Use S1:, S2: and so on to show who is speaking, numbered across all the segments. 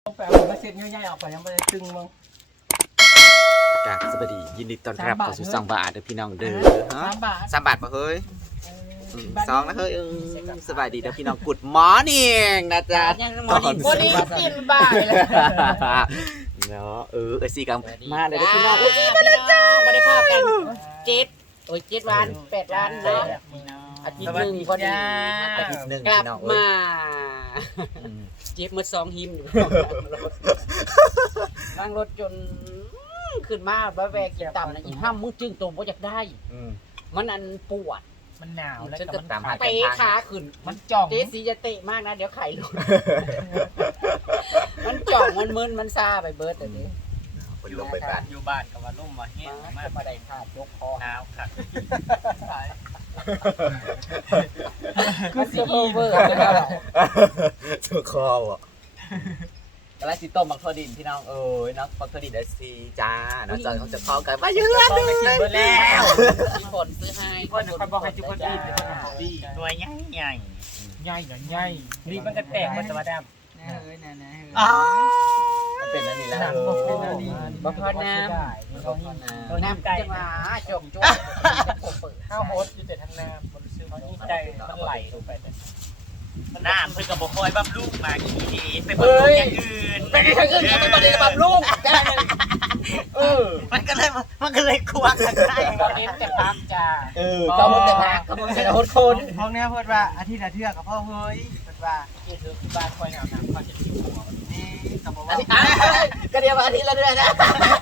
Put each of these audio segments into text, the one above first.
S1: ต้องไปเอามาเซ็ตง่ายๆออกไปยังไม่ได้ตึงมั้ง
S2: กราบสวัสดียินดีต้อนรับเข้าสู่ช่องบาทเด้อพี่น้องเด้อฮะ
S1: 3 บาท
S2: 3 บาทป่ะเฮ้ยสองนะเฮ้ยสบายดีเด้อพี่น้องกุดมอร์นิ่งนะจ๊ะ
S1: วันนี้กินบ่ายเลย
S2: เนาะสี่กังมาเลยเด้อพี่น้อง
S3: มาแล้วจ้าไม่ได้พากัน7 วัน 8 วันเนาะอาทิตย์หนึ่งพอดี
S2: อาทิตย์หนึ่ง
S3: กลั
S2: พี่
S3: บ
S2: น้อง
S3: มาเจ็บมา2 หิมอยู่นั่งรถจนขึ้นมาบ้าแวกกินต่ำนะอีห้ามมึงจึงตัวบ่อยากได้มันอันปวด
S1: มันหนาวแล้ว
S2: ฉัน
S1: ก็
S2: ก็
S1: มัน
S2: ตามหา
S3: เตะขาขึ้น
S1: มันจ่อง
S3: เจ๊สีจะเตะมากนะเดี๋ยวไข่หลุดมันจ่องมันมึนมันซาไปเบิร์ดแต่นี้
S2: คนลงไปบ้าน
S1: อยู่บ้านกับว่าล่มมาแห้ง
S3: มาม
S1: าก
S3: มาได้ขาดยกคอ
S1: หนาวค่ะ
S3: คือสีเวอร์
S2: ชั่วคอว่ะกระไรสิต้มบักทอดินพี่น้องน้องบักทอดินได้ซีจ้าน้องจอยเขาจะพอกันมาเยอะ
S1: ต้องไปกินเบอร์แล้ว
S3: มีผลซื้อให้
S1: คนคอยบอกให้ทุกคนดีเป็นคนของดีหน่วยใหญ่ใหญ่ใหญ่หน่อยใหญ่นี่มันก็แตกมันจะมาดามอ๋อ
S2: มันเป็นอันนี้แล้ว
S3: บ่พอน้ำน้ำจังหวะจมจุ๊บ
S1: ข้าวโฮสอยู่แต่ทางน้ำมันซื้อมันนี่ใจมันไหลลงไปน้ำเพื่อกับบคอยบับลูกมาอีดีไปบำรุงอย่างอื่น
S3: ไปทางอื่นไปบริบาลลูก
S1: มันก็เลยควงกันได้
S3: ตอนนี้แต่พักจ้า
S2: ก็มึงแต่พักก็มึงแต่โคตรคน
S1: ห้องนี้พูดว่าอาทิตย์ละเทือกกับพ่อเฮ้ยพูดว่าที่คือบ้านคอยหนาวน้ำคอยจะอยู่นี่กับบอกว่า
S3: ก็เดียวอาทิตย์ละเดือนนะ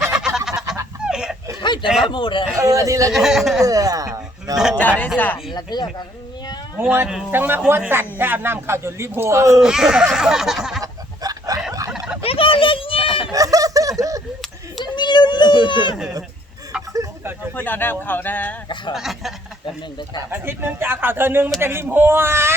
S3: แต่ว่าหมูดอ่ะ
S2: อันนี้ละเดือ
S1: จะได้สั่ง
S3: ละเดือนกันเนี้ย
S1: หัวจังมาหัวสั่นแค่อาบน้ำข่าวจนรีบหัวพี่ก็เลี้ยงเนี่ยไม่รู้เพื่อนเอาน้ำเขานะ
S3: กันหนึ่งด้วยกัน
S1: อาทิตย์นึงจะเอาข่าวเธอนึงมันจะรีบหัว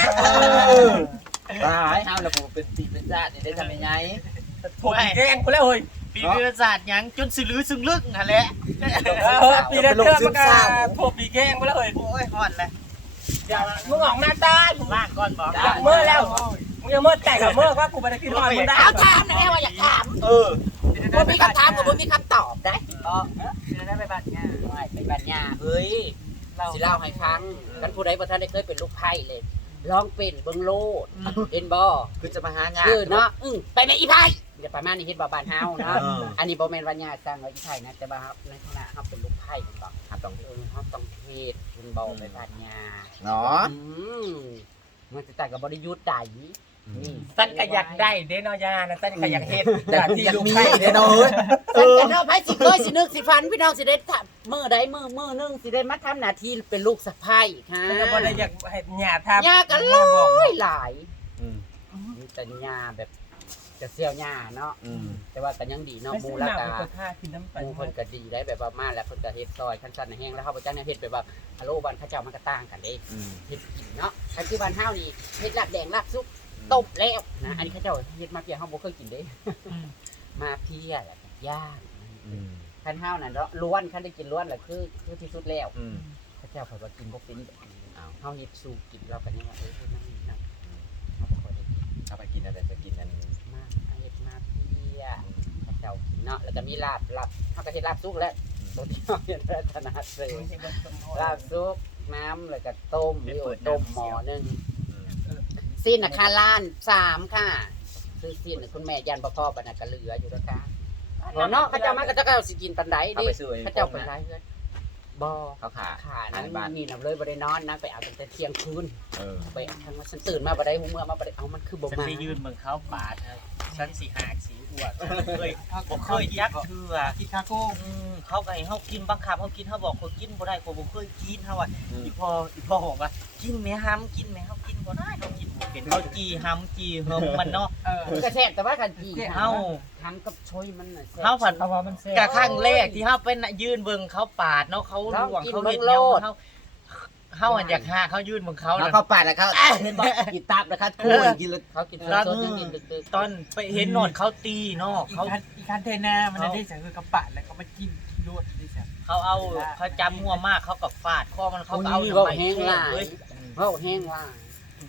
S2: ตายห้ามแล้วผมเป็นตีเป็นญาติได้ทำยังไง
S1: ผมแกงกูแล้วเฮ้ย
S4: ปีเรือศาสตร์ยังจนสึลือสึงลึกนั่นแหละ
S1: ปีละเทือกมันก็ถั่วปีแกงกูแล้วเฮ้ย
S4: โอ้ยฮอดเลย
S1: มึงออกหน้าตา
S4: ล่างก่อนบอก
S1: อยากเมื่อแล้วมึงจะเมื่อแต่กับเมื่อว่ากูไปได้กินหอยมึงได้
S3: เอาถามนะแม่ว่าอยากถามว่ามีคำถามกับว่ามีคำตอบได้
S1: จะได้ไปบ้านเนี่ย
S3: เป็นปัญญาเฮ้ยสิเล่าให้ฟังกันผู้ใดประธานได้เคยเป็นลูกไพ่เลยลองเป็นเบิ้งโลดเอ็นบอ
S2: คือจะมาหางาน
S3: เนาะไปแม่อีไพ่อย่าประมาณนี้เฮ็ดบ่บ้านเฮาเนาะอันนี้บ่แม่นว่าญาติสร้างไว้อีไพ่นะแต่ว่าในฐานะเฮาเป็นลูกไพ่เป็นบ่ครับต้องเฮาต้องเฮ็ดเป็นบ่ไปบ้านญา
S2: เนาะ
S3: มันจะต่างกับบริยุทธ์ใดนี่
S1: สั้นก็อยากได้เด้นอยานะสั้นก็อยากเฮ็ด
S2: แต่
S1: อยาก
S2: ที่
S1: ที่
S2: ยัง
S1: ลูก
S2: มี
S1: ไข่
S2: เนี่ยเนาะ
S3: แต่เนาะไผสิเคยสินึกสิฝันพี่น้องสิได้มื้อใดมื้อนึงสิได้มาทำหน้าที่เป็นลูกสะใภ้ค่ะ
S1: มันก็บ่ได้อยากให้หญ้าทำ
S3: ยากันหลายมีแต่ยาแบบกระเซียวหญ้าเนาะแต่ว่าก็ยังดีเนาะหมู่ละกา
S1: ค่ากินน้ำ
S3: หมู่เพิ่นก็ดีได้แบบว่ามาแล้วเพิ่นก็เฮ็ดซอยคันสั่นแห้งแล้วเฮาบ่จักแนวเฮ็ดแบบว่าฮัลโหลบ้านเขาเจ้ามันก็ต่างกันเด้เฮ็ดกินเนาะคันที่บ้านเฮานี่เฮ็ดลาบแดงลาบซุปต้มแล้วนะอันนี้เขาเจ้าเฮ็ดมาเพียเฮาบ่เคยกินเด้มาเพียแล้วก็ย่างคันเฮานั่นล้วนคันได้กินล้วนแล้วคือที่สุดแล้วเขาเจ้าเพิ่นว่ากินบ่เป็นแบบนี้เฮาเฮ็ดสู่กินเราก็ยังว่าเฮ็ดนั่นนี่นะเฮาบ่ค่อยได้กิน
S2: เอาไปกินอะไรจะกินอัน
S3: มากเฮ็ดมาเพียเขาเจ้ากินเนาะแล้วก็มีลาบเฮาก็เฮ็ดลาบซุปแล้วตัวที่เฮาเฮ็ดรัตนาเสริมลาบซุปน้ำแล้วก็ต้มต้มหม้อนึงสิ้นน่ะค่าล้าน3ค่ะคือสิ้นน่ะคุณแม่ยันบ่พอปานน่ะก็เหลืออยู่แล้วค่ะบ่เนาะเขาเจ้ามาก็จะสิกินปานใด
S2: เอา
S3: ดิ
S2: ไปซื้อ
S3: เขาเจ้าไปหลายเฮือนบ่
S2: เขาขา
S3: ขานั่น
S2: บ้าน
S3: นี่น่ะเลยบ่ได้นอนนะไปเอาตั้งแต่เที่ยงคืนไปทั้งว่าฉันตื่นมาบ่ได้หูเมื่อมาบ่ได้เอามันคือบ่
S4: ฉัน
S3: มา
S4: ไปยืนเมืองเขาปาดฉันสีหากสีอวดผมเคยยักเถื่อ
S1: กินคาโก้
S4: เขาก็ให้เขากินบังคับเขากินเขาบอกเขากินบ่ได้เขาบ่เคยกินเขาว่าอีพ่อบอกว่ากินแม่ห้ำกินแม่เขากินบ่ได้เขากินบ่เป็นเขาจีห้ำจีเฮิมมันเนาะ
S3: มันก็แซ่บแต่ว่าคันจี
S4: เฮา
S3: ทำกับช่วยมันน่ะแซ่บ
S4: เฮาผัด
S1: เพราะว่ามันแซ่บ
S4: กะครั้งแรกที่เฮาเป็นยืนเบิ่งเขาปาดเนาะเขาลวงเขาเฮ็ดแนวเฮาอันอยากหาเขายืนเบิ่งเขา
S2: แล้ว
S4: น่ะ
S2: เขาปาดแล้วเขาเห็นบอกกินตับนะครับคู่กินเลย
S3: เขากินสดๆยังกินดึกๆ
S4: ตอนไปเห็นหนอนเขาตีเนาะ
S1: อี
S4: เขา
S1: การเทน่ามันได้จากคือกระปะแล้วเขามาจิ้มลวดได้จาก
S4: เขาจำหัวมากเขากับฟาดคอมันเขาก็เอา
S3: นี่
S4: ห
S3: เว้า
S4: นัง
S3: แห้งหลาย
S4: เฮ้ย
S3: เว้าแห้งหลาย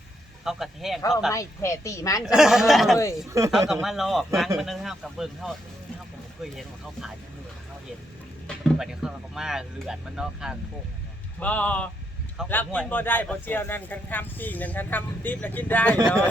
S4: เขากระแทก
S3: เขา
S4: เขากระ
S3: ไม่แผ่ตีมัน
S4: เขากับมาลอกนั่งมานึงห้ากับเบิ่งเขาผมเคยเห็นว่าเขาผ่านมือเขาเห็นบัดนี้เขามาเลือดมันเนาะคางโค้ง
S5: บ่
S4: เขา
S5: รับกินบ่ได้บ่เจียวนั่นคันทำปิ้งนั่นคันทำดิบแล้วกินได้เนาะ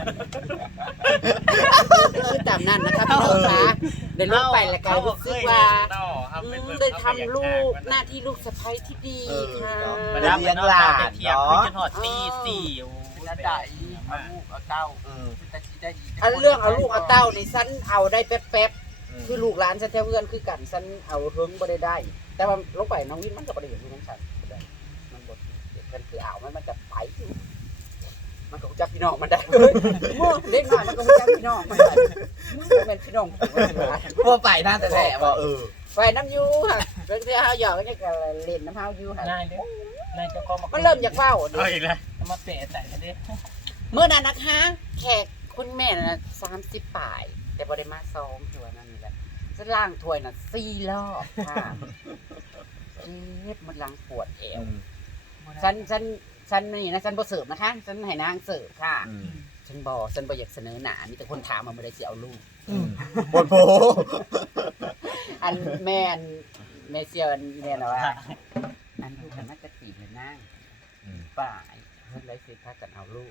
S3: คือตามนั้นนะครับพี่น้องคะได้ลงไปแล้วก็รู้สึกว่าได้ทำลูกหน้าที่ลูกสะใภ้ที่ดีค่ะ
S4: มาดับเลี้ยงหลานเนาะจนหอดตีสี่โอ้
S5: จะได้เอาลูกเอาเต้าจะสิได้อีก
S3: อันเรื่องเอาลูกเอาเต้านี่ฉันเอาได้แป๊บๆคือลูกหลานฉันแท้เพื่อนคือกันฉันเอาเฮิงบ่ได้ แต่ว่าลงไปน้องวินมันก็บ่ได้เห็นอยู่นั่นฉันบ่ได้มันบ่กันคือเอามันจะไปมันก็รู้จักพี่น้องมันได้มั่วเล็กน้อยมันก็รู้จักพี่น้องมันได้เป็นพี่น้องผมว่า
S2: พวกไปน่าจะแหละบ่
S3: ไปน้ำยูค่ะเรื่องที่เฮาหยอกก็จะเล่นน้ำเฮายูค่ะ
S5: นายเด้อนายเจ้าของ
S3: ก็เริ่มจากเว้า
S4: เอาอีกแล้ว
S5: มาเปะใส่กันดิ
S3: เมื่อนั้นนะคะแขกคุณแม่น่ะ30ป่าย แต่บ่ได้มาซ้อมตัวนั่นนี่แหละฉันล้างถ้วยน่ะ4รอบค่ะเจ็บมันล้างปวดเอวฉันนี่นะฉันบ่เสิร์ฟนะคะฉันให้นางเสิร์ฟค่ะฉันบ่อยากเสนอหน้ามีแต่คนถามมาบ่ได้สิเอาลูก
S2: บนโพ
S3: อันแม่เซียวอันแม่น่ะว่าอันลูกกันน่าจะตีเลยนางป่ายเพิ่นได้สิพากันเอาลูก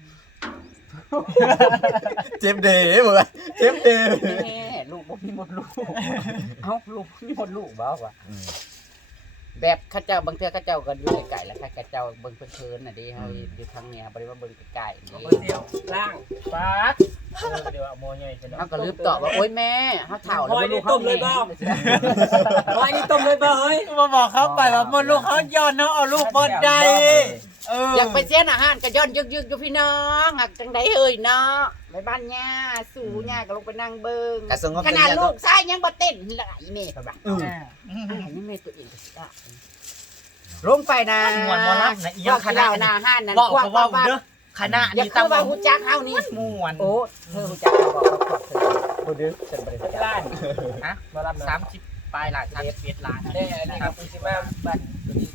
S2: เจ็บเด้เหมือนเจ็บเด้
S3: แม่ลูกบ่มีมดลูกเอ้าลูกบ่มีมดลูกบ่วะแบบข้าเจ้าบางเทื่อข้าเจ้าก็อยู่ไกลๆแล้วข้าเจ้าเบิ่งเพิ่นๆน่ะดิเฮาอยู่ทางเนี้ยบ่ได้ว่าเบิ่งไกลๆ
S5: เอา
S3: นี่
S5: ไปเดียวล่างปาดเดี๋ยวเอาโมใหญ่จะ
S3: เฮาก็ลืมตอบว่าโอ๊ยแม่เฮาเฒ่าแล้วบ่ลูกเฮาแม่
S5: ร้อยนี่ต้มเลยบ่เฮ้ย
S4: มาบอกเขาไปว่ามันลูกเขาย้อนเนาะเอาลูกบนใด
S3: อยากไปเสียนอาหารก็ย้อนยึกๆอยู่พี่น้องหักจังได๋เอ้ยเนาะไปบ้านย่าสู่ย่าก็ลงไปนั่งเบิ่ง
S2: กระทรวง
S3: ขนาดลูกชายยังบ่เต้นหลายแม่ก็ว่ายังแม่ตัวเองก็สิได้ลงไปนะ
S4: มวนมอลับนะอีหยังคณะ
S3: หน้าห้านนั่น
S4: บอก
S3: กว้าง
S4: ว่า
S3: บ้าน
S4: เด้อคณะ
S3: อย่า
S4: นี่
S3: คื
S4: ตั้
S3: อง ว่าฮู้จักเฮานี่
S4: มวน
S3: โอ้เธอฮู้จักเขาบอกว่าขอบเธอบ่ดื้อฉันบ่ได้ฮู้จัก
S5: ล้าน
S4: ฮะ
S5: มารับนะ
S4: 30ปลายล้าน31ล้าน
S5: ได้อันนี้ครับคุณสิมาบ้านตัวนี้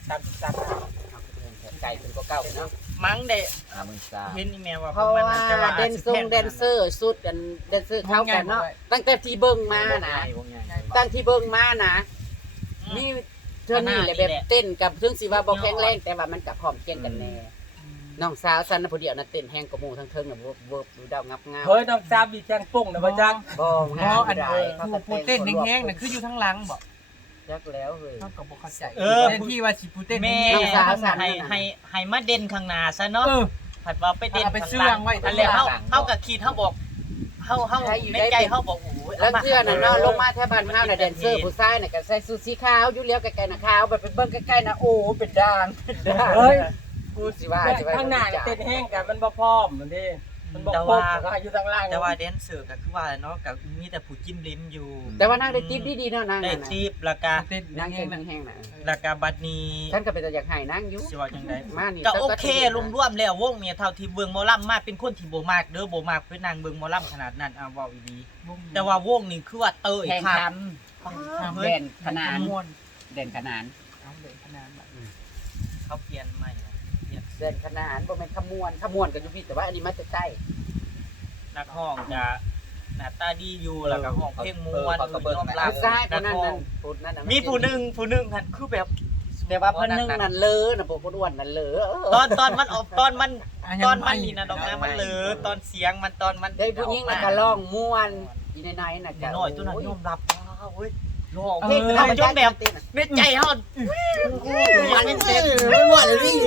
S5: 33
S3: ไก่เป็นก็เก่าเนาะ
S4: มั้งเด้
S2: มึงซา
S4: เห็นอีเมลว่า
S3: เพราะว่าแดนเซอร์สุดกันแดนเซอร์เข้ากันเนาะตั้งแต่ที่เบิ่งมานะตั้งที่เบิ่งมานะนี่เธอนี่แหละแบบเต้นกับถึงสิว่าบ่แข็งแรงแต่ว่ามันก็พร้อมเคียงกันแน่น้องสาวฉันน่ะผู้เดียวน่ะเต้นแฮงกว่าหมู่ทั้งเทิงน่ะเวิร์บดูดาวงับงาม
S5: เฮ้ยน้องซ้ำมีแจ้งปุ้งนะบ่จัก
S3: บ่งามอันใดเขาก็
S1: ปูเต้นแห้งๆน่ะคืออยู่ทั้งหลังบ่
S3: จักแล้วเฮ้ย
S1: เขาก็บ่เข้าใจ
S4: เออ
S1: เต้นที่ว่าสิปูเต้น
S4: แม่
S3: น้องสาวสั่น
S4: ให้มาเด่นข้างหน้าซะเนาะ
S1: เออ
S4: ผัดว่าไปเด่น
S1: เอาไป
S4: ข้าง
S1: เชื่
S4: ห
S1: อ
S4: ลั
S1: ง
S4: ง
S1: ไว้
S4: อันแล้วเฮากับขีดเฮาบอกเฮาในใจเฮาบอกโอ้ย
S3: แล้วเชื่อน่ะเนาะลงมาแถวบ้านเฮาน่ะแดนเซอร์ผู้ชายน่ะก็ใส่สูทสีขาวอยู่เลี้ยวไกลๆน่ะขาวแบบไปเบิ่งใกล้ๆน่ะโอ้เป็นด่างเป็นด่าง
S5: เฮ้ย
S3: พูดสิว่า
S5: ข้างหน้าเต้นแห้งกันมันบ่พร้อมมันดิมันบ่ครบก็อยู่ทางล่าง
S4: แต่ว่าแดนเซอร์ก็คือว่าเนาะก็มีแต่ผู้จิ้มลิ้มอยู่
S3: แต่ว่านางได้ติ๊บดีๆเนาะนาง
S4: ได้
S3: น่ะ
S4: จีบแล้วก็
S1: เต้น
S3: นาง
S1: แห้
S3: เก่
S1: ง
S3: ง
S1: ๆ
S3: แห้งๆน่ะ
S4: แล้วก็บัดนี้
S3: ฉันก็เป็นตัวอยากให้นางอยู่
S4: สิว่าจังได๋
S3: มานี่
S4: ก็โอเครวมๆแล้ววงเนี่ยเท่าที่เบิ่งหมอลำมาเป็นคนที่บ่มากเด้อบ่มากเพิ่นนางเบิ่งหมอลำขนาดนั้นเว้าอีหลีแต่ว่าวงนี่คือว่าเตย
S3: แข่ง
S4: ค่ะ
S3: ขันเด่นขนาน
S1: ม่วน
S3: เด่นขนาน
S1: เอาเด่นขนาดนั้น
S4: เขาเปลี่ยนใหม่
S3: เด่นขนานบ่แม่นขมวนก็อยู่พี่แต่ว่าอันนี้มาแต่ใกล้
S4: นักห้องจะหน้าตาดีอยู่แล้วก็ห้องเพลงม่วนยอมรับ
S3: ผู้ชายผู้นั้นนั่นผู้นั้นน่ะ
S4: มีผู้หนึงหันคือแบบ
S3: แต่ว่าเพิ่นนึงนั่นเลอน่ะพวกคนอ้วนนั่นเลอ
S4: ตอนมันออกตอนมันนี่นะดอกนะมันเหลือตอนเสียงมันตอนมัน
S3: ได้ผู้หญิงน่ะก็ร้องม่วนอีในๆน่ะก็
S4: น้อยตัวนั้นยอมรับว้าวเว้ยร้อง
S3: เพลง
S4: ทำจนแบบเม็ดใจเฮาอยากเป็นเต้น
S2: ไม่หมดเลยพี่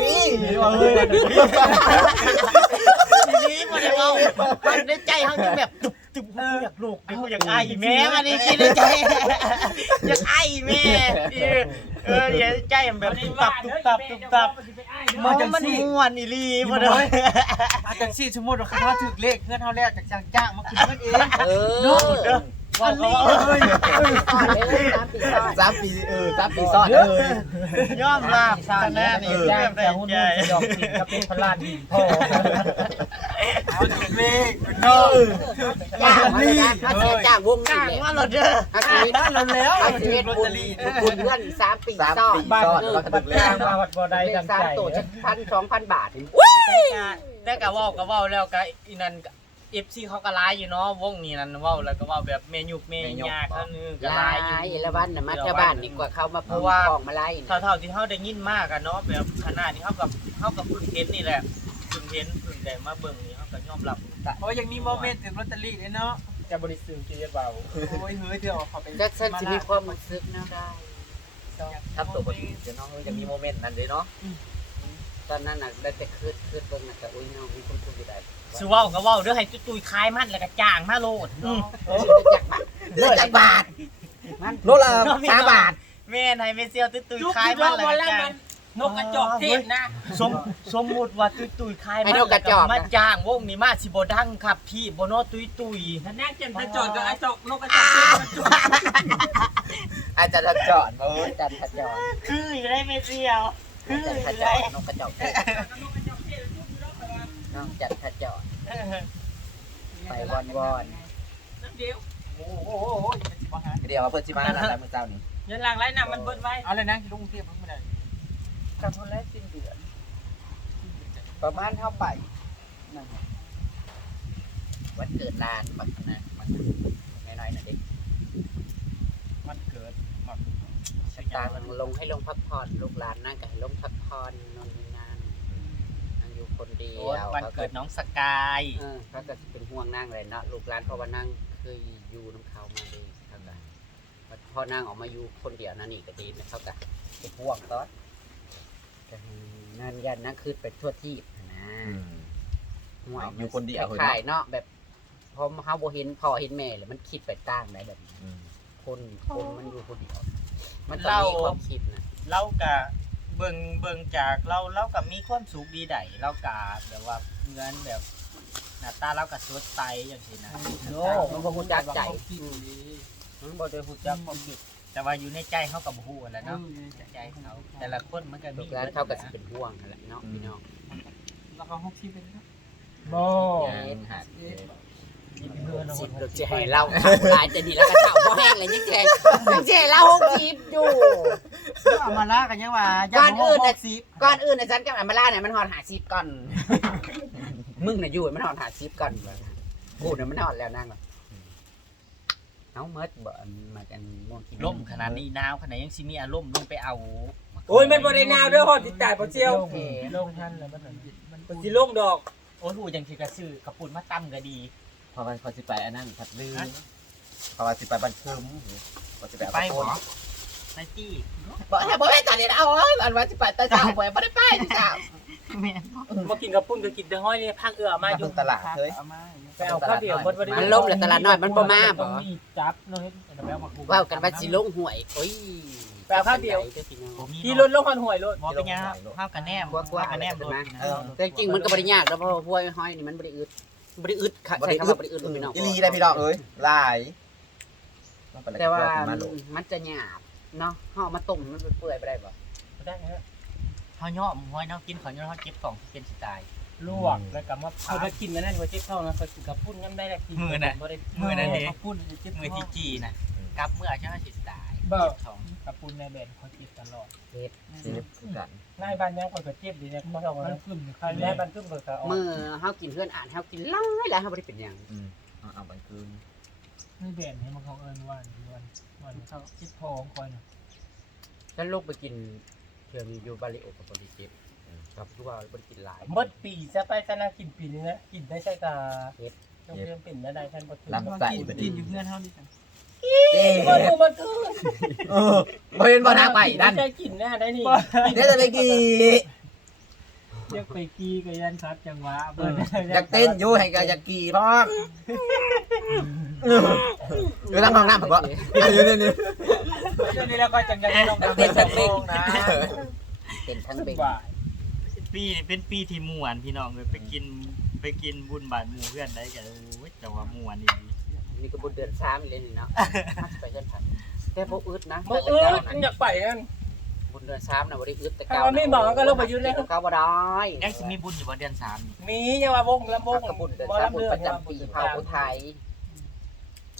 S4: ทีนี้บ่ได้เว้ามันในใจเฮาจะแบบตึบอยากลูกเดี๋ยวอยากอายแม่มันนี่คิดในใจอยากอายแม่อยากใจแบบตุ๊บตับมันม่วนอีหลีบ่ได้
S1: อาจังซี่สมมุติว่าเขาถึกเลขเพื่อนเฮาแล้วจากจ้างมาคืนเพิ่นเอง
S4: ว่าเขาเอ้ย
S2: 3 ปี3 ปีซ้อนเลย
S4: ยอมรับชนะนี่เรียบได้ใจ
S5: ยอมกินกับเป็นพลานดินพ่อ
S1: เอาถึกเลขเนาะ
S3: จ้างวง
S4: จ้า
S3: นี่
S4: ง
S3: แหละ
S4: ว่าเราเด้อ
S3: อาชีพ
S1: บ้านเราแล้ว
S3: อาชีพบุญบุญเพื่อน3 ปีซ้อน
S5: บ้านบ้านกลางมาวัดบ่ได้
S3: เล
S5: ดั
S3: ข
S5: งใจ
S3: 3ตัวจะ1,000-2,000 บาท
S4: แต่แต่ก็เว้าแล้วก็อีนั่น FC เขาก็ร้ายอยู่เนาะวงนี้นั่นเว้าแล้วก็เว้าแบบเมยุกเมยาเขานึงก็
S3: ลา
S4: ร้ายอยู่
S3: ยละวันน่ะมาแถวบ้านนี่กว่าเขามาพูดของมาไล่
S4: เท่าที่เขาได้ยินมากอะเนาะแบบขนาดที่เขากับเพิ่งเห็นนี่แหละเพิ่งได้มาเบิ่งนี่เขาก็ยอมรับ
S1: เพราะยังมีโมเมนต์ถึงลอตเตอรี่เลยเนาะจะบริสุทธิ์เบาโอ้ยเฮ้ยเดี๋ยวเขาเป็น
S3: จักซั่นสิมีความรู้สึกแนวได้
S2: ทำตัวบ่ดีเดี๋ยวน้องจะมีโมเมนต์นั้นเด้เนาะ
S3: ตอนนั้นน่ะได้แต่คืดเบิ่งน่ะก็อุ้ยน้องมีคนพูดอยู่ได้
S4: สิเว้าก็เว้าเด้อให้ตุ้ยคายมันแล้วก็จ้างมาโลด
S3: จักบาทมัน
S2: โลละ3 บาท
S4: แม่นให้แม่เซียวตุ้ย
S5: จุก
S4: คาย
S5: ที่
S4: มั
S5: เรา
S4: นแล้ว
S5: บอ
S4: ก็
S5: ลแล้ว
S4: จ้าง
S5: มันนกกระจอกเทศนะ
S4: สมมุติว่าตุ้ยคายมันแล้วก็มาจ้างวงนี้มาสิบ่ดังครับพี่บ่เนาะตุ้ย
S5: ถ้าแน่เจนถ้าจอดก็ไอ้จอกนกกระจอกเทศมันจุก
S2: อาจจะจอดบ่
S3: จันทจร
S4: คืออยู่ได้แม่เซียว
S3: จันทจรนกกระจอกเทศน้องจันทจรไปวอน
S5: น้ำเดียว
S1: โอ้โหมันสิบ่หา
S2: เดี๋ยวว่าเพิ่นสิมาแล้วมื้อเช้านี้
S5: ยันหลังไรน่ะมันเบิ้ลไว้
S1: เอาเลยนะลุงเทียบมึงไม่ได้
S5: กับคนแรกสิ้นเดือน
S3: ประมาณเท่าไปนั่นวันเกิดร้านบักนะมันน้อยๆน่ะเด็ก
S1: มันเกิดหมัก
S3: ตามันลงให้ลงพักผ่อนลูกหลานนั่งก็ให้ลงพักผ่อนนอนนานนั่งอยู่คนเดียว
S4: วันเกิดน้องสกาย
S3: เขาก็เป็นห่วงนั่งเลยเนาะลูกหลานเพราะว่านั่งเคยอยู่น้ำเขามาดีเขาก็พอนั่งออกมาอยู่คนเดียวนั่นนี่ก็ดีนะเขาก็เป็นห่วงตอนนั่นยันนั่งคืนไปทั่วที่นะห่วง
S2: อยู่คนเดียว
S3: ขายเนาะแบบพอเขาบ่เห็นพ่อเห็นแม่เลยมันคิดไปตั้งได้แบบคนมันอยู่คนเดียวมันต้องมีความคิดนะ
S4: เราก็เบิ่งจากเราก็มีความสุขดีได้เราก็แบบว่าเงินแบบหน้าตาเราก็สดใสอย่างซี่นะ
S3: โลกมันบ่ฮู้จักใจ
S4: มันบ่ได้ฮู้จักความคิดแต่ว่าอยู่ในใจเฮาก็บ่ฮู้แหล้วเนาะใจเขาแต่ละคนมันก็มี
S3: ลูกหลานเขาก็สิเป็นห่วงนั่นแหละเนาะพี่น้อง
S5: แล้วก็60เป็นนะ
S1: โม่
S3: สิบลูกจะให้เราหลายแต่นี่แล้วก็เจ้าบ่แห้งเลยยังแจเรา60อยู่
S1: เอามาล่ากันยังว่า
S3: ก่อนอื่นน่ะฉันกับอำมาล่าเนี่ยมันฮอด50ก่อนมึงน่ะอยู่มันฮอด50ก่อนกูน่ะมันฮอดแล้วนั่งเอาเมิดบ่มากันม่วงกิน
S4: ล่มขนาดนี้หนาวขนาดยังสิมีอารมณ์ลงไปเอา
S5: โอ้ยมันบ่ได้นาวเด้อฮอดติดตายบ่เจียว
S1: ลงทันแล้วมัน
S5: มันสิลงดอก
S4: โอ้ยฮู้จังสิกระซื้อกระปุ่นมาตำก็ดี
S2: เพราะว่าเขาสิไปอันนั้นผัดลือเพราะว่าสิไปบันทึมว่าสิไป
S4: ไปบ่ไปตี้
S3: บ่แม่ตอนนี้เอาอันว่าสิไปตาเจ้าบ่ได้ไปเจ้า
S4: แม่น
S5: มากินกับปุ้นก็กินแต่ห้อยนี่พักเอื้อมาอยู่
S2: ตลาดเฮ้ย
S5: ไปเอาข้าวเดียวบ่ได้
S3: มันล่มแล้วตลาดน้อยมันบ่มาบ่
S1: มีจับเนาะเฮ็ดแล้วแม่มาคุ
S3: ว้ากันว่าสิลงหวยโอ้ย
S5: ไปเอาข้าวเดียว
S4: บ่มี
S5: ที่รถลงหอยรถ
S4: บ่เป็นหยังเฮากันแนม
S3: กว่า
S4: กันแนมรถ
S3: แต่จริงมันก็บ่ได้ยากแล้วเพราะห้วยห้อยนี่มันบ่ได้อึดค่ะใช่คำว่าบ่ได้อึดพี่น้อง
S2: อีลีได้พี่น้องเอ้ยลาย
S3: แต่ว่ามันจะหยาบเนาะเฮามาต้มมันเปื่อยบ่ได้บ่
S1: ได้ฮะ
S4: เฮาย่อมห้อยเฮากินของย่อมเฮาเก็บของเป็นสไตล์
S1: ลวกแล้วก็มา
S5: เขาไปกินกันนั่นหัวเจ๊เข้านะเขากินกับปุ้นกันได้ละกิน
S4: มื้อนั้นเด้
S1: ปุ้นเจ็บ
S4: มือที่จีนะกลับเมื่อเช้าสิตาย
S1: บ่
S4: ของ
S1: กับปุ้นในแบนเขาเจ็บตลอด
S2: สิคือกัน
S1: นายบ้านยังคนก็เจ็บดีนะเขาเอามันขึ้นใครแม่บ้านขึ้นเบิกก็
S3: มื้อเฮากินเพื่อนอ่านเฮากินหลายแล้วเฮาบ่ได้เป็นหยัง
S2: เอาบันคืน
S1: นี่แบนให้มันเขาเอิ้นวันเขาคิดทองคอยน่ะ
S3: ฉันลงไปกินเทื่อมีอยู่บาริโอกับบริจิตครับคือว่าบ่ได้กินหลาย
S1: เมื่อปีจะไปธนากินปีนี้นะกินได้ใช่ตาต้องเรียนเป็นได้ท่านบ่ถึง
S2: ลำไส้
S1: กินอยู่เพื่อนเฮาดิจัง
S5: มาดูมันคือ
S2: บ่เห็นบ่ทางไปนั่น
S5: ได้กินนะได้นี่
S2: เดี๋ยวจะไปกี่
S1: เรียกไปกี้ก็ยันครับจังหวะเบิ่
S2: อยากเต้นอยู่ให้ก็อยากกี่พร้อมอยู่ทางห้องน้ำผมว่าอยู่นี่
S5: เดี๋ยวนี้แล้วก็จังยังลง
S3: เต้นทั้งเบง
S5: นะ
S3: เป็นทั้งเบง
S1: บ่าย
S4: ปีนี้เป็นปีที่ม่วนพี่น้องเลยไปกินบุญบาทหมู่เพื่อนได้กันโอ้ยแต่ว่าม่วนนี่
S3: นี่ก็บุญเดือน3อีกเลยนี่เนาะไปเฮือนผัดแต่บ่อึดนะ
S5: บ่อยากไปนั่น
S3: บุญเดือน3น่ะบ่ได้อึดแต่เก่า
S5: ถ้าไม่บอกก็ลงไปอยู่เลย
S3: เก่าบ่ได้
S4: ยังสิมีบุญอยู่บ่เดือน3นี่
S5: มีอย่าว่าวงลำวง
S3: กระบุญเดือน
S5: บ่
S3: 3
S5: ลำ
S3: บุญ
S5: เลือ
S3: ประจำปีเผาผู้ไทย
S5: อ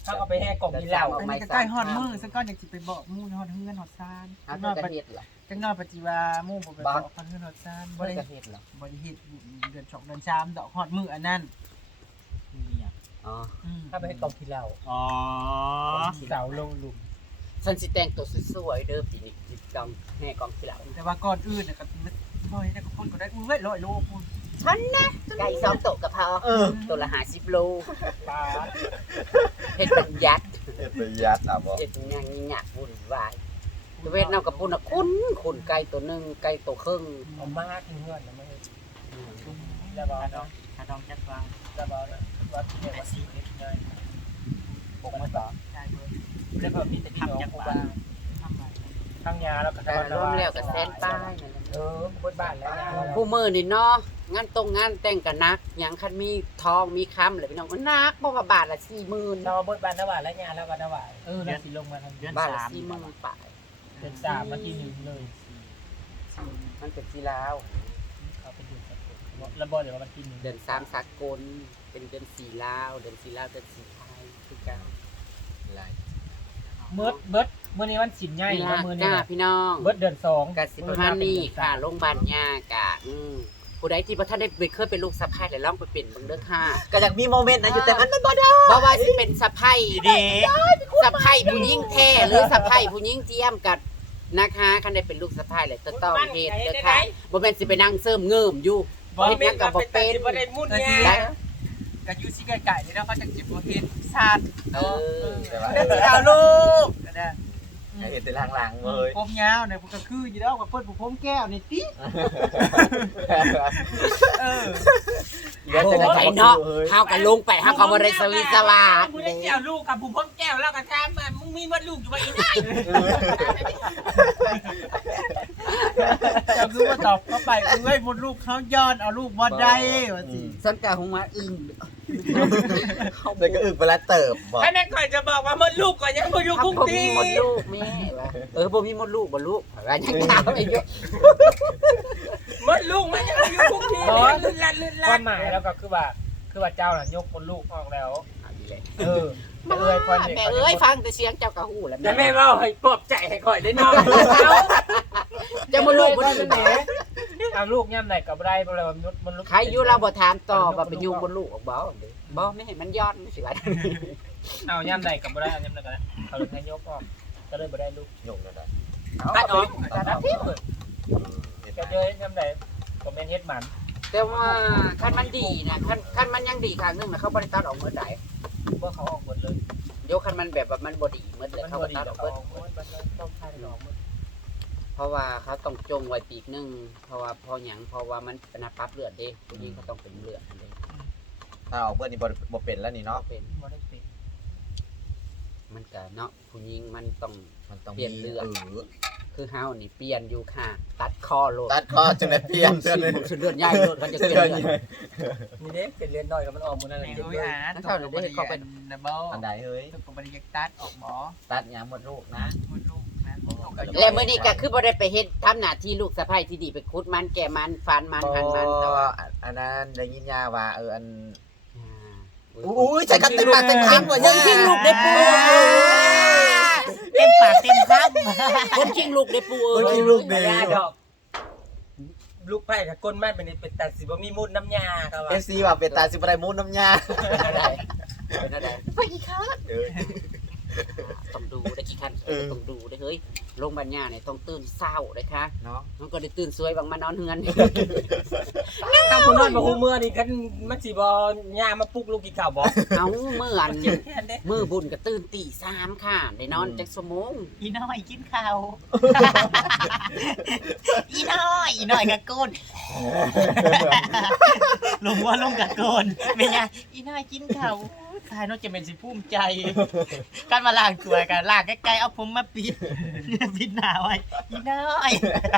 S5: เขาเอาไปแห้งกล่องกินเหล้า
S3: อันนี้
S4: ใกล้ฮอดมือซะก่อนอยากสิไปบอกหมู่ฮอดเฮือนฮอดซาน
S3: เอา
S4: จัง
S3: เพื่
S4: น้อย
S3: อกระเฮ็ดเหรอ
S4: จังน้อยปฏิว่าหมู่บ่ไปบอกฮอดเฮือนฮอดซานบ่
S3: เพื่อ
S4: ได้
S3: กระเฮ็ดเหรอ
S4: บ่ได้เฮ็ดเดือน2เดือน3ดอกฮอดมืออันนั้น
S3: อ๋อ
S5: ถ้าไปให้กล่องกินเหล้า
S1: อ๋อ
S5: เสาลงหลุม
S3: ฉันสิแต่งตัวสวยๆเด้อปีนี้สิกองแห่กองขี้เหล่า
S4: แต่ว่าก่อนอื่นน่ะก็บ่ให้ได้ก็คนก็ได้อุ้ยเว้ย100โลพุ่น
S3: ฉันนะไก่2โต๊ะกับพอตัวละ50โล
S5: ปลา
S3: เฮ็ดเป็นยัด
S2: เฮ็ดไปยัดอ่ะบ่
S3: เฮ็ดงานหยักวุ่นวายตัวเวทนำกับปุ่นน่ะคุ้นไก่ตัวหนึงไก่ตัวครึ่ง
S5: เอามากินเพื่อนนะไม่
S1: แล้วบอกน้องถ้าน้องจัดวาง
S5: จะบอกนะวัดเนี่ยวัดซีเด็ดเลย
S1: ปกมาต่อ
S4: ได้เบิด
S1: แล้วก็มีแต่ทำจักวาง
S4: ทำไม
S5: ทั้งยาแล้วก็
S3: แต่รวมแล้วก็แสนป้ายนั่นแหละ
S5: บนบ้านแล้ว
S3: ผู้มือนี่เนาะงานตรงงานแต่งก็นักหยังคันมีทองมีคำเลยพี่น้องมันนักบ่ว่าบาทละ40,000
S5: เราบนบ้านนวาและยาแล้วก็นวาแล้วสิลงมาทำ
S1: เดือน
S3: บาทละ
S1: 3
S3: 40,000ป่าย
S5: เป็นสามมาที่หนึ่งเลย
S3: มันเป็นสีลาว
S5: เขาเป็นเดือนแล้วบอกเดี๋ยวว่ามันที่หนึ่ง
S3: เดือน3สากลเป็นเดือน4ลาวเดือน4ลาวเดือน4ไทยคือกัน
S2: ไร
S5: เบิร์ดเมื่อนี้วันสินใหญ่
S3: นี่
S5: เมื่
S3: ล่ะ
S5: อนี้
S3: จ้าพี่น้อง
S5: เบิร์ดเดือน2
S3: กสิประมาณนี้ค่ะโรงพยาบาลยากะผู้ใดที่บ่ทันได้ไปเคยเป็นลูกสะใภ้แล้วลองไปเป็นเบิ่งเด้อค่ะ
S2: ก็อยากมีโมเมนต์นะอยู่แต่มันบ่ได้
S3: บ่ว่าสิเป็นสะใภ้
S1: ดี
S3: สะใภ้ผู้หญิงแท้หรือสะใภ้ผู้หญิงเทียมกันนะคะคันได้เป็นลูกสะใภ้แล้วจะต้องเฮ็ดเด้อค่ะบ่แม่นสิไปนั่งเสริมเงิมอยู่เฮ็ดหยังก็บ่เป็น
S5: บ่ได้มุ่นเนี่ย
S4: ก็อยู่สิไกลๆนี่เนาะเขาจังสิบ่เฮ็ดซาด
S3: เออ
S2: แต่ว่า
S4: เดี๋ยวสิเอาลูกก็ได้
S2: เห็นแต่หลังๆเลย
S4: ผมยาวเนี่ยผมก็คืออยู่แล้วว่าเพิ่นผมแก้วนี่ติเออ
S3: แล้วจะได้เนาะเฮาก็ลงไปเฮาก็บ่ได้สวิสวาส
S5: มึงได้แก้วลูกกับผู้พ้นแก้วแล้วก็ถามว่ามึงมีมดลูกอยู่บ่อีนาย
S4: เจ้าคือว่าตอบเข้าไปเอ้ยมดลูกเขาย้อนเอาลูกบ่ได้ว่าสิ
S3: สันกะหงมาอึ้ง
S2: แต่ก็อึกไปแล้วเติบบอก
S5: ให้แม่ก่อนจะบอกว่ามดลูกก่อนยังบ่อยู่
S3: เขา
S5: กุ้ง
S3: บ่
S5: ตี
S3: มีหมดลูกแม่ว่าบ่มีหมดลูกบ่ลูกว่ายังถามอีกอยู่
S5: มดลูกมันยังอยู่กุ้งตีลื่นลัดความหมายแล้วก็คือว่าเจ้าน่ะยกมดลูกออกแล้ว
S3: อันนี้แหละ
S5: แม่เอ้ยคน
S3: แม่เอ้ยฟังแต่เสียงเจ้าก็ฮู้แล้ว
S5: แต่แม่เว้าให้ปลอบใจให้ข่อยได้นอน
S3: จะบ่ลูกบ่ดีแหม
S5: เอาลูกย่ำไหนกับไรบ่เลยมันลูก
S3: ใครอยู่เราบ่ถามต่อว่าไปยุ่งบ่ลูกออกบ่บ่ไม่เห็นมันย้อนสิว่า
S5: เอาย่ำไหนกับบ่ได้เอาย่ำไหนกันนะเขาเลยให้ยกออกก็เลยบ่ได้ลูก
S2: หยุ่งเลยนะ
S5: ตัดออกตัดทิ้ง
S2: เห็น
S5: ก็
S2: ไหม
S5: เลยย่ำไหนผมเป็นเฮ็ดหมัน
S3: แต่ว่าคันมันดีนะคันมันยังดีข้างนึงนะเขาบ่ได้ตัดออกเมื่อใด
S5: พวกเขาออกหมดเลย
S3: เดี๋ยวคันมันแบบว่ามันบ่ดีเมื่อเลย
S5: มัน
S3: เขา
S5: บ่
S3: ก็
S5: ดี
S3: ตัดอ
S5: แล้
S3: อ
S5: ว
S3: ก
S5: เขา
S3: เบิด
S5: มันต้องคายดอกหมด
S3: เพราะว่าเขาต้องจงไว้ปีกนึงเพราะว่าพอหยังเพราะว่ามันเป็นปรับเลือดเด้ผู้หญิงเขาต้องเป็นเลือดเด้
S2: ถ้าออกเพื่อนนี่บ่เป็นแล้วนี่เนาะ
S3: เป็น
S5: บ่ได้ปิด
S3: มันก็เนาะผู้หญิงมันต้อง
S2: มันต้อง
S3: เปลี่ยนเลือด
S2: อ
S3: คือเฮานี่เปลี่ยนอยู่ค่ะ ตัดคอโลด
S2: ตัดคอจนได้เปลี่ยน
S3: เลื
S2: เลื
S3: อ
S2: อ
S3: ด
S2: ด
S3: เลือดใหญ่โลดเขาจะเปลี่ยนเลือด
S5: นี่เด้เป็นเลือดน้อยกับมันออกหมดนั่นแหละ
S4: โดยอ่านตัวบ่ได้เป็นนะบ่
S2: อันใดเฮ้ย
S4: ตัวบ่ได้อยากตัดออกบ่
S2: ตัดยางหมดลูกนะ
S4: มดลูกนะ
S3: และมื้อนี้ก็คือบ่ได้ไปเฮ็ดทำหน้าที่ลูกสะใภ้ที่ดีไปขุดมันแก่มันฟันมันหั่นมันแต่ว่า
S2: อันนั้นได้ยินยาว่าอัน
S3: อุ้
S2: อุ้ยใส่กันเต็มปากเต็มคำหมด
S3: คนชิงลูกได้ปู
S4: เต็มปากเต็มคำ
S3: คนชิงลูกได้ปู
S2: คนกินลูกเดี
S5: ยา
S2: ยว
S5: ดอกลูกไผ่กับก้นมันเป็นตัดสิบ่มีมูดน้ำยาครับว่า
S2: FC ว่าเป็นตาสิบ่ได้มูนน้ำยา
S3: เป็นอะไรไปกี่ครั้ง
S2: เออ
S3: ต้องดูได้กี่ครั้งต้องดูได้เฮ้ยลงบัญญาเนี่ยต้องตื่นเศร้าเลยค่ะ
S2: เนาะ
S3: มันก็ได้ตื่นสวยบางมานอนเฮือน
S5: ถ้าผู้นอนบ่ฮู้เมื่อนี่กันมันสิบ่ยามาปลุกลูกกินข้าวบ่
S3: เอาเมื่ออัน
S5: เจ็บแทนเด้
S3: มือบุญก็ตื่นตี 3ค่ะได้นอนจักชั่วโมง
S4: อีน้อยกินข้าวอีน้อยกะโกนลงว่าลงกะโกนแม่ยาอีน้อยกินข้าวทายน้องจะเป็นสิภูมิใจการมาล้างตัวกันล้างใกล้ๆเอาผมมาปิดปิดหน้าไว้อีน้อย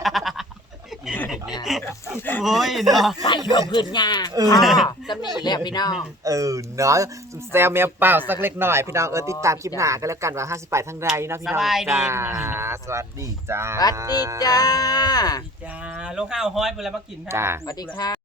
S4: โอ้ยเนาะ
S3: ไปลงพื้นหญ้าจะมีแล้วพี่น้อง
S2: เนาะแซวแมวเปล่าสักเล็กน้อยพี่น้องติดตามคลิปหน้ากันแล้วกันว่า50ไปทางใดเนาะพี่น้องจ้าสวัสดีจ้า
S3: สวัสดีจ้า
S5: จ้าลงข้าวห้อยไปแล้วมากิน
S2: จ้า
S3: สวัสดีค่ะ